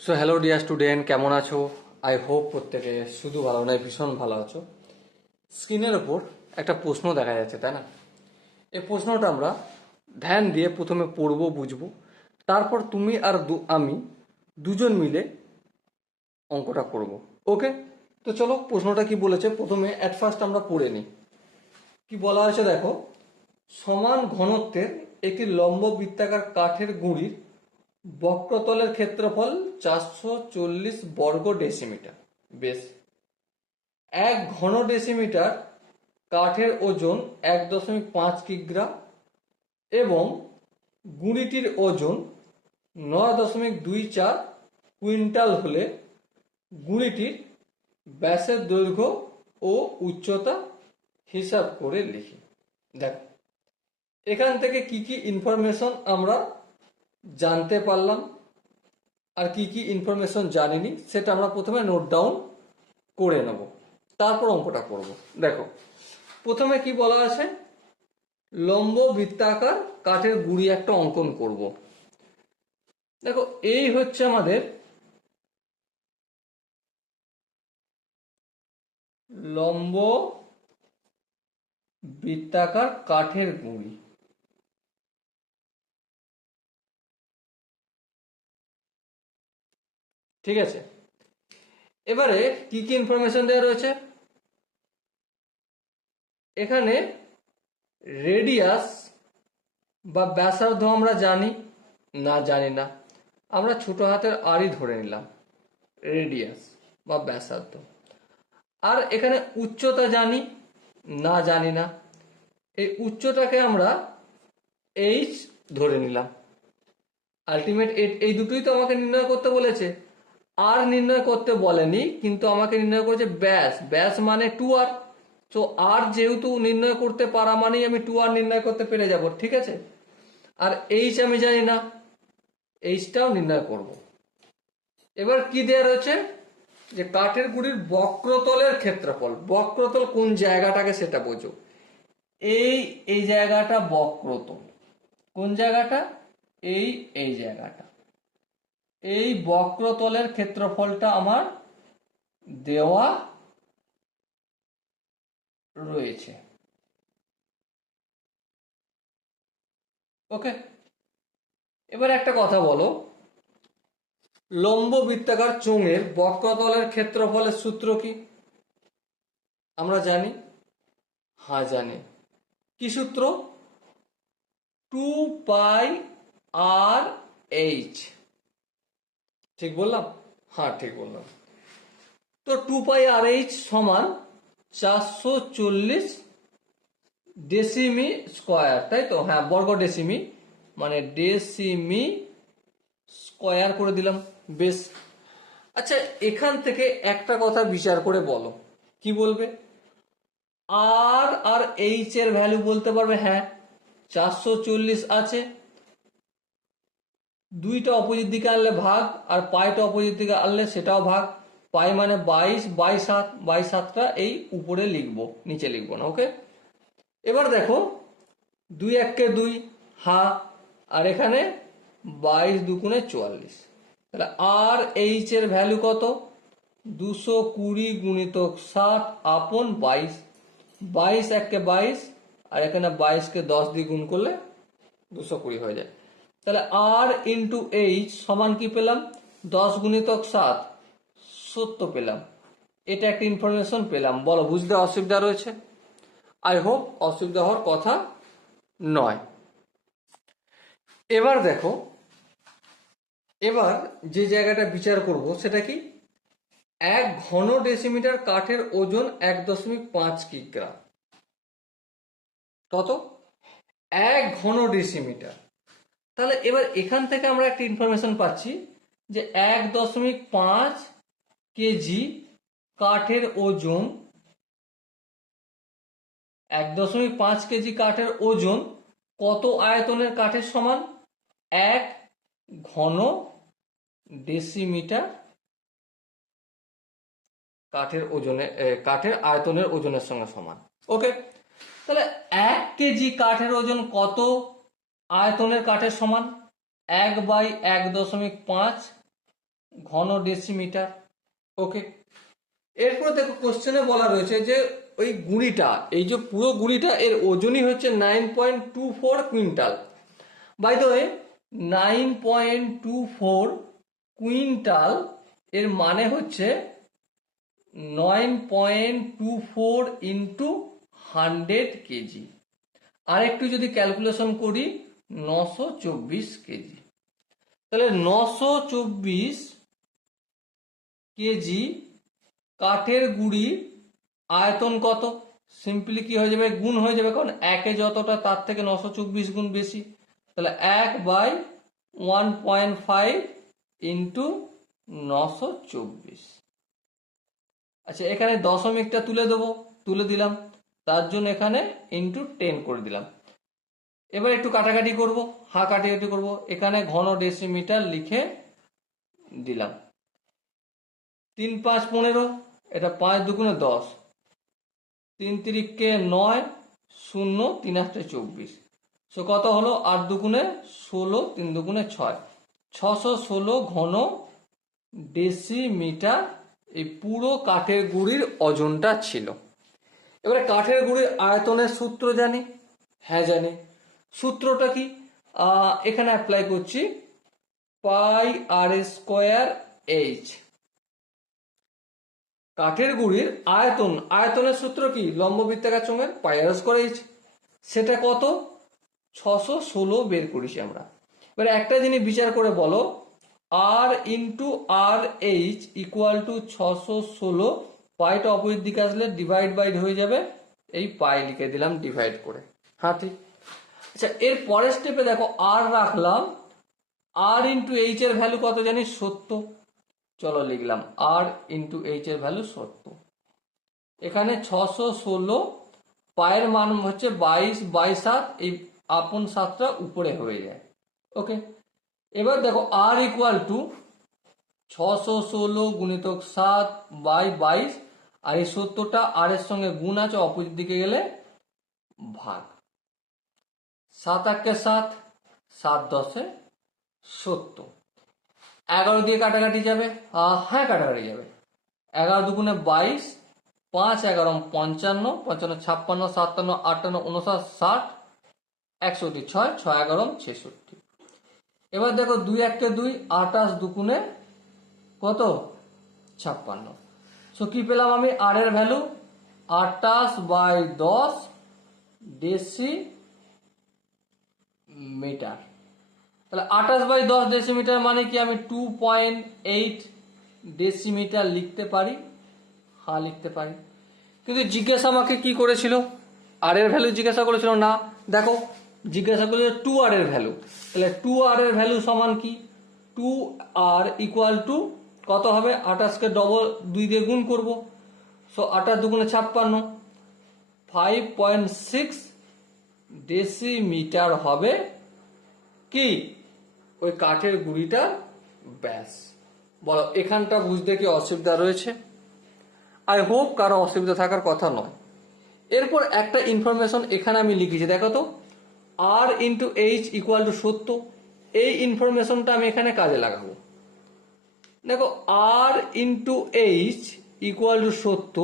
So hello dear student কেমন আছো? I hope প্রত্যেকে শুধু ভালো নয়, ভীষণ ভালো আছো। স্ক্রিনের ওপর একটা প্রশ্ন দেখা যাচ্ছে, তাই না? এই প্রশ্নটা আমরা ধ্যান দিয়ে প্রথমে পড়ব, বুঝব। তারপর তুমি আর দু- আমি দুজন মিলে অঙ্কটা করব। ওকে তো চলো, প্রশ্নটা কি বলেছে? প্রথমে অ্যাট ফার্স্ট আমরা পড়ে নিই। কি বলা হয়েছে দেখো? সমান ঘনত্বের একটি লম্ব বৃত্তাকার কাঠের গুঁড়ির বক্রতলের ক্ষেত্রফল চারশো চল্লিশ বর্গ ডেসিমিটার বেশ। এক ঘন ডেসিমিটার কাঠের ওজন এক দশমিক পাঁচ কিগ্রা এবং গুঁড়িটির ওজন নয় দশমিক দুই চার কুইন্টাল হলে গুঁড়িটির ব্যাসের দৈর্ঘ্য ও উচ্চতা হিসাব করে লিখি। দেখো, এখান থেকে কি কি ইনফরমেশন আমরা জানতে পারলাম আর কি কি ইনফরমেশন জানিনি, সেটা আমরা প্রথমে নোট ডাউন করে নেব। তারপর অঙ্কটা করব। দেখো, প্রথমে কি বলা আছে? লম্ব বৃত্তাকার কাঠের গুড়ি একটা অঙ্কন করব। দেখো, এই হচ্ছে আমাদের লম্ব বৃত্তাকার কাঠের গুঁড়ি। ঠিক আছে। এবারে কি কি ইনফরমেশন দেওয়া রয়েছে? এখানে রেডিয়াস বা ব্যাসার্ধ আমরা জানি, না জানি না। আমরা ছোট হাতের আরই ধরে নিলাম রেডিয়াস বা ব্যাসার্ধ। আর এখানে উচ্চতা জানি, না জানি না। এই উচ্চতাকে আমরা এইচ ধরে নিলাম। আলটিমেট এই দুটোই তো আমাকে নির্ণয় করতে বলেছে। আর নির্ণয় করতে বলেনি, কিন্তু আমাকে নির্ণয় করেছে ব্যাস। ব্যাস মানে টু আর। তো আর যেহেতু নির্ণয় করতে পারা মানেই আমি টু আর নির্ণয় করতে পেরে যাব, ঠিক আছে? আর এইচ আমি জানি না, এইচটাও নির্ণয় করব। এবার কি দেওয়া রয়েছে? যে কাঠের গুড়ির বক্রতলের ক্ষেত্রফল। বক্রতল কোন জায়গাটাকে সেটা বোঝো। এই এই জায়গাটা বক্রতল। কোন জায়গাটা? এই এই জায়গাটা। এই বক্রতলের ক্ষেত্রফলটা আমার দেওয়া রয়েছে। ওকে, এবার একটা কথা বলো। লম্ব বৃত্তাকার চোঙের বক্রতলের ক্ষেত্রফলের সূত্র কি? আমরা জানি। হ্যাঁ জানি। কি সূত্র? Two pi R H. ঠিক বললাম? হ্যাঁ ঠিক বললাম। তো টু পাই আর এইচ সমান চারশো চল্লিশ ডেসিমি স্কোয়ার তাই তো? হ্যাঁ বর্গ ডেসিমি মানে ডেসিমি স্কোয়ার করে দিলাম। বেশ। আচ্ছা এখান থেকে একটা কথা বিচার করে বলো। কি বলবে? আর আর এইচ এর ভ্যালু বলতে পারবে? হ্যাঁ চারশো চল্লিশ আছে। দুইটা অপোজিট দিকে আনলে ভাগ আর পাইটা অপোজিট দিকে আনলে সেটাও ভাগ। পাই মানে বাইশ বাইশ সাত বাইশ সাতটা এই উপরে লিখব, নিচে লিখব না ওকে এবার দেখো, দুই এককে দুই, হা, আর এখানে বাইশ দুগুণে চুয়াল্লিশ। তাহলে আর এইচ এর ভ্যালু কত? দুশো কুড়ি গুণিতক ষাট আপন বাইশ। বাইশ এককে বাইশ, আর এখানে বাইশকে দশ দিয়ে গুণ করলে দুশো কুড়ি হয়ে যায়। তাহলে আর ইন্টু এইচ সমান কি পেলাম? দশ গুণিতক সাত, সত্য পেলাম। এটা একটা ইনফরমেশন পেলাম। বলো বুঝতে অসুবিধা রয়েছে? আই হোপ অসুবিধা হওয়ার কথা নয়। এবার দেখো, এবার যে জায়গাটা বিচার করব, সেটা কি? এক ঘন ডেসিমিটার কাঠের ওজন এক দশমিক পাঁচ কিগ্রা। কত? এক ঘন ডেসিমিটার তাহলে এবার এখান থেকে আমরা একটা ইনফরমেশন পাচ্ছি যে এক দশমিক পাঁচ কেজি কাঠের ওজন, এক দশমিক পাঁচ কেজি কাঠের ওজন কত আয়তনের কাঠের সমান? এক ঘন ডেসিমিটার কাঠের ওজনে কাঠের আয়তনের ওজনের সঙ্গে সমান। ওকে তাহলে এক কেজি কাঠের ওজন কত? আয়তনের কাঠের সমান এক বাই এক দশমিক পাঁচ ঘন ডেসিমিটার ওকে এরপরে দেখো কোশ্চেনে বলা রয়েছে যে ওই গুঁড়িটা, এই যে পুরো গুঁড়িটা, এর ওজনই হচ্ছে nine point two four quintal by the nine point two four quintal এর মানে হচ্ছে নয় point two four into hundred KG আর একটু যদি ক্যালকুলেশন করি নশো চব্বিশ কেজি। তাহলে নশো চব্বিশ কেজি কাঠের গুঁড়ি আয়তন কত? সিম্পলি কি হয়ে যাবে? গুণ হয়ে যাবে। কারণ একে যতটা, তার থেকে নশো চব্বিশ গুণ বেশি। তাহলে এক by one point five into নশো চব্বিশ। আচ্ছা এখানে দশমিকটা তুলে দেবো। তুলে দিলাম। তার জন্য এখানে ইন্টু টেন করে দিলাম। এবার একটু কাটাকাটি করব, হা কাটাকাটি করব। এখানে ঘন ডেসিমিটার লিখে দিলাম। তিন পাঁচ পনেরো, এটা পাঁচ দুগুণে দশ। তিন তিরিককে নয়, শূন্য, তিন আটটা চব্বিশ। সো কত হলো? আট দুগুণে ষোলো, তিন দুগুণে ছয়। ছশো ষোলো ঘন ডেসিমিটার এই পুরো কাঠের গুঁড়ির ওজনটা ছিল। এবারে কাঠের গুঁড়ির আয়তনের সূত্র জানি? হ্যাঁ জানি। সূত্রটা কি? এখানে অ্যাপ্লাই করছি পাই আর স্কোয়ার এইচ। কাঠের গুঁড়ির আয়তন, আয়তনের সূত্র কি? লম্ব বৃত্তাকার চোঙের পাই আর স্কোয়ার এইচ। সেটা কত? ছশো ষোলো বের করেছি আমরা। এবারে একটা জিনিস বিচার করে বলো R into R H equal to ছশো ষোলো পাইটা অপোজিট দিকে আসলে ডিভাইড বাই হয়ে যাবে। এই পাই লিখে দিলাম ডিভাইড করে। হ্যাঁ ঠিক আচ্ছা এর পরের স্টেপে দেখো আর রাখলাম। আর ইন্টু এইচ এর ভ্যালু কত জানি? সত্তর। চলো লিখলাম আর ইন্টু এইচ এর ভ্যালু সত্তর। এখানে ছশো ষোলো, পায়ের মান হচ্ছে বাইশ বাই সাত, এই আপন সাতটা উপরে হয়ে যায়। ওকে এবার দেখো আর ইকুয়াল টু ছশো ষোলো গুণিতক সাত বাই বাইশ, আর এই সত্তরটা আর এর সঙ্গে গুণ আছে, অপোজিট দিকে গেলে ভাগ। সাত আটকে সাত সাত দশে সত্তর। এগারো দিয়ে কাটাকাটি যাবে? হ্যাঁ কাটাকাটি যাবে। এগারো দুগুণে বাইশ, পাঁচ এগারো পঞ্চান্ন পঞ্চান্ন ছাপ্পান্ন, সাতান্ন, আটান্ন, উনষাট, ষাট, একষট্টি, ছয় ছয় এগারো, ছেষট্টি। এবার দেখো দুই একটা দুই আটাশ দুগুণে কত? ছাপ্পান্ন। সো কি পেলাম আমি? আর এর ভ্যালু আটাশ বাই দশ ডেসি মিটার তাহলে আঠাশ বাই দশ ডেসিমিটার মানে কি আমি টু পয়েন্ট এইট ডেসিমিটার লিখতে পারি? হ্যাঁ লিখতে পারি। কিন্তু জিজ্ঞাসা আমাকে কি করেছিল? আর এর ভ্যালু জিজ্ঞাসা করেছিল? না। দেখো, জিজ্ঞাসা করেছিল টু আর এর ভ্যালু তাহলে টু আর এর ভ্যালু সমান কি? টু আর ইকুয়াল টু কত হবে? আঠাশকে ডবল দুই দিয়ে গুণ করব। সো আঠাশ দুগুণে ছাপ্পান্ন। ফাইভ পয়েন্ট সিক্স ডেসিমিটার হবে কি? ওই কাঠের গুঁড়িটা, ব্যাস। বলো, এখানটা বুঝতে কি অসুবিধা রয়েছে? আই হোপ কারও অসুবিধা থাকার কথা নয়। এরপর একটা ইনফরমেশন এখানে আমি লিখেছি, দেখো তো। R into H equal to সত্য এই ইনফরমেশনটা আমি এখানে কাজে লাগাবো। দেখো R into H equal to সত্য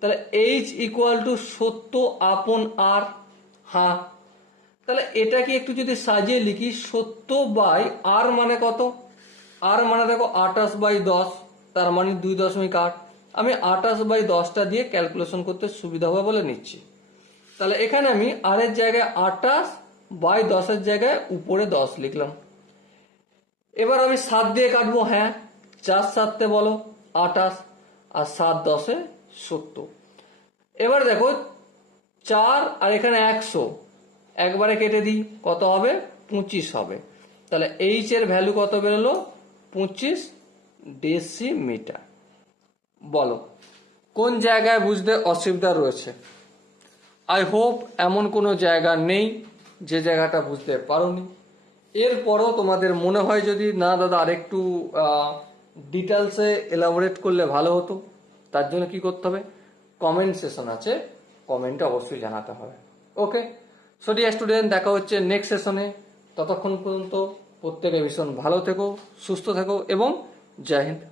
তাহলে এইচ ইকুয়াল টু সত্য আপন আর হ্যাঁ তাহলে এটাকে একটু যদি সাজিয়ে লিখি, সত্য বাই আর মানে কত? আর মানে দেখো আঠাশ বাই দশ, তার মানে দুই দশমিক আট। আমি আঠাশ বাই দশটা দিয়ে ক্যালকুলেশন করতে সুবিধা হবে বলে নিচ্ছি। তাহলে এখানে আমি আর এর জায়গায় আঠাশ বাই দশের জায়গায় উপরে দশ লিখলাম। এবার আমি সাত দিয়ে কাটবো হ্যাঁ। চার সাততে বলো আঠাশ, আর সাত দশে সত্তর। এবার দেখো চার আর এখানে একশো। একবারে কেটে দিই, কত হবে? পঁচিশ হবে। তাহলে এইচ এর ভ্যালু কত বেরোলো? পঁচিশ ডেসিমিটার বলো, কোন জায়গায় বুঝতে অসুবিধা রয়েছে? আই হোপ এমন কোনো জায়গা নেই যে জায়গাটা বুঝতে পারোনি। এরপরও তোমাদের মনে হয় যদি, না দাদা, আরেকটু ডিটেলসে এলাবোরেট করলে ভালো হতো। তার জন্য কি করতে হবে? কমেন্ট সেশন আছে। কমেন্টে অবশ্যই জানাতে হবে। ওকে সো ডিয়ার স্টুডেন্ট দেখা হচ্ছে নেক্সট সেশনে ততক্ষণ পর্যন্ত প্রত্যেকে ভীষণ ভালো থেকো, সুস্থ থেকো এবং জয় হিন্দ।